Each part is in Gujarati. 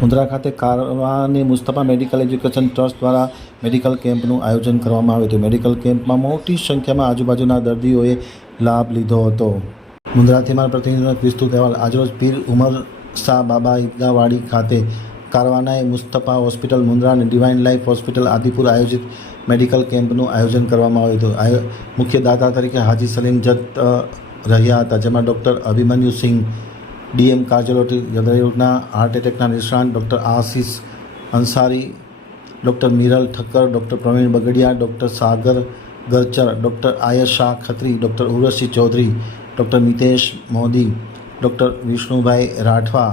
મુન્દ્રા ખાતે Karvani Mustafa medical education trust દ્વારા મેડિકલ કેમ્પનું આયોજન કરવામાં આવ્યું હતું. મેડિકલ કેમ્પમાં મોટી સંખ્યામાં આજુબાજુના દર્દીઓએ લાભ લીધો હતો. મુન્દ્રાથી મારા પ્રતિનિધિનો વિસ્તૃત અહેવાલ. આજરોજ પીર ઉમર શાહ બાબા ઈદગાવાડી ખાતે કારવાનાએ મુસ્તફા હોસ્પિટલ મુન્દ્રા અને ડિવાઇન લાઈફ હોસ્પિટલ આદિપુર આયોજિત મેડિકલ કેમ્પનું આયોજન કરવામાં આવ્યું હતું. મુખ્ય દાતા તરીકે હાજી સલીમ જત રહ્યા હતા, જેમાં doctor Abhimanyu Singh DM cardiology હૃદયરોગના heart એટેકના નિષ્ણાંત doctor Ashish Ansari, doctor Miral Thakkar, doctor Pravin Bagadia, doctor Sagar Garchar, doctor Ayash Shah Khatri, doctor Urvashi Chaudhary, doctor Mitesh Modi, doctor Vishnubhai Rathva,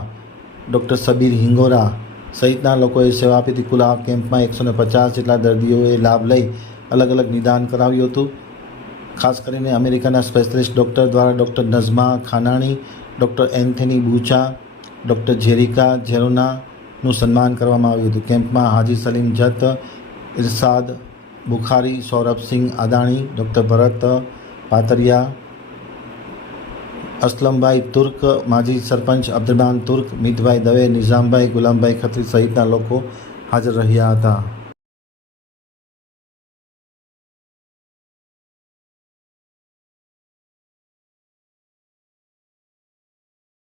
doctor Sabir Hingora સહિતના લોકોએ સેવા આપી હતી. કુલ આ કેમ્પમાં એકસો ને પચાસ જેટલા દર્દીઓએ લાભ લઈ અલગ અલગ નિદાન કરાવ્યું હતું. ખાસ કરીને અમેરિકાના સ્પેશિયલિસ્ટ ડૉક્ટર દ્વારા doctor Nazma Khanani doctor Anthony Bucha, doctor Zerika ઝેરોનાનું સન્માન કરવામાં આવ્યું હતું. કેમ્પમાં હાજી સલીમ જત, ઇરશાદ બુખારી સૌરભસિંહ આદાણી ડૉક્ટર ભરત પાતરિયા, અસલમભાઈ તુર્ક, માજી સરપંચ અબ્દુરમાન તુર્ક, મિતભાઈ દવે, નિઝામભાઈ ગુલામભાઈ ખત્રી સહિતના લોકો હાજર રહ્યા હતા.